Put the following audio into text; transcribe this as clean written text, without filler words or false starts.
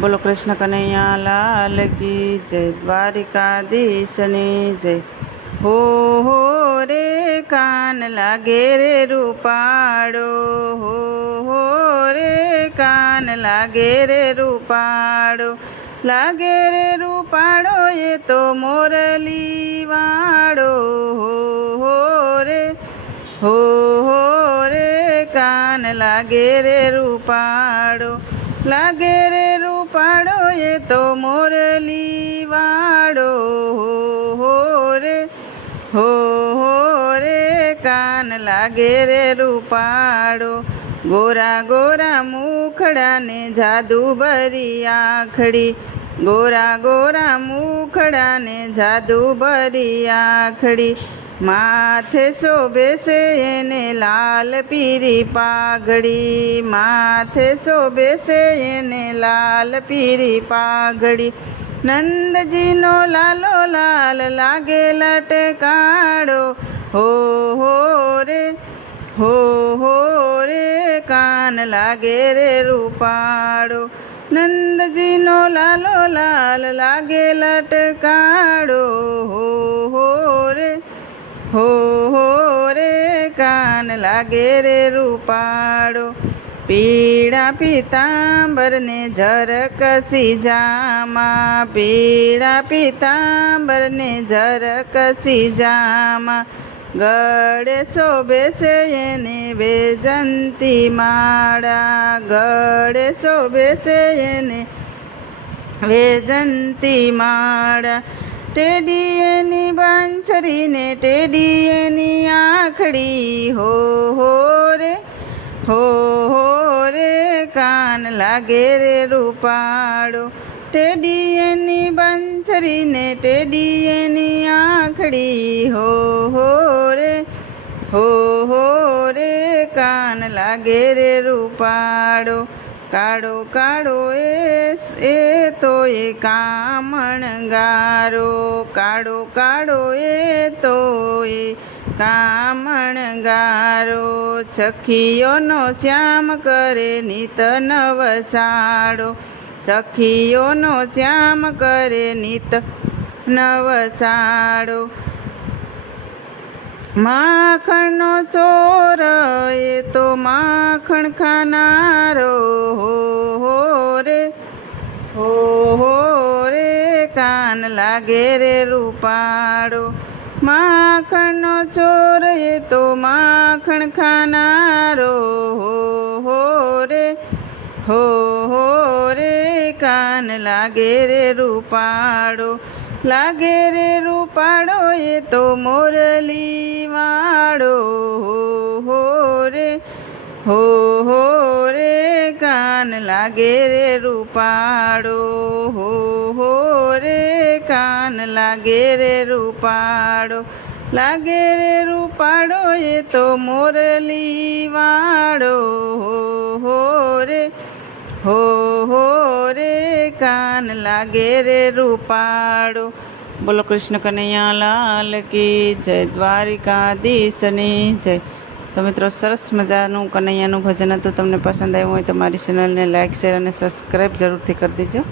બોલો કૃષ્ણ કનૈયા લાલ કી જય, દ્વારિકાધીશની જય। હો રે કાન લાગે રે રૂપાળો, હો રે કાન લાગે રે રૂપાળો, લાગે રે રૂપાળો એ તો મોરલી વાળો, હો રે કાન લાગે રે રૂપાળો, લાગે રે રૂપાળો એ તો મોરલી વાળો, હો રે કાન લાગે રે રૂપાળો, ગોરા ગોરા મુખડાને જાદુ ભરી આંખડી, ગોરા ગોરા મુખડાને જાદુ ભરી આંખડી, માથે શોભે છે એને લાલ પીરી પાઘડી, માથે શોભે છે એને લાલ પીરી પાઘડી, નંદજીનો લાલો લાલ લાગે લટકાળો, હો રે કાન લાગે રે રૂપાળો, નંદજીનો લાલો લાલ લાગે લટકાળો, હો રે કાન લાગે રે રૂપાળો, પીળા પીતાંબરને ઝરકસી જામા, પીળા પીતાંબરને ઝરકસી જામા, ગળે શોભે છે એને વૈજયંતી માળા, ગળે શોભે છે એને વૈજયંતી માળા, ટેડી એની બાંછરીને ટેડી એની આંખડી, હો રે કાન લાગે રે રૂપાળો, ટેડી એની બાંછરીને ટેડી એની આંખડી, હો રે કાન લાગે રે રૂપાળો, કાળો કાળો એ તો એ કામણગારો, કાળો કાળો એ તો એ કામણગારો, સખીઓનો શ્યામ કરે નિત નવસાળો, સખીઓનો શ્યામ કરે નિત નવસાળો, માખણનો ચોર એ તો માખણ ખાનારો, હો રે કાન લાગે રે રૂપાળો, માખણનો ચોર એ તો માખણ ખાનારો, હો રે કાન લાગે રે રૂપાળો, લાગે રે રૂપાળો એ તો મોરલી વાળો, હો રે કાન લાગે રે રૂપાળો, હો રે કાન લાગે રે રૂપાળો, લાગે રે રૂપાળો એ તો મોરલી વાળો, હો રે કાન લાગે રે રૂપાળો। બોલો કૃષ્ણ કનૈયા લાલ કી જય, દ્વારિકાધીશની જય। તો મિત્રો, સરસ મજાનું કનૈયાનું ભજન હતું। તમને પસંદ આવ્યું હોય તો મારી ચેનલને લાઇક શેર અને સબસ્ક્રાઈબ જરૂરથી કરી દેજો।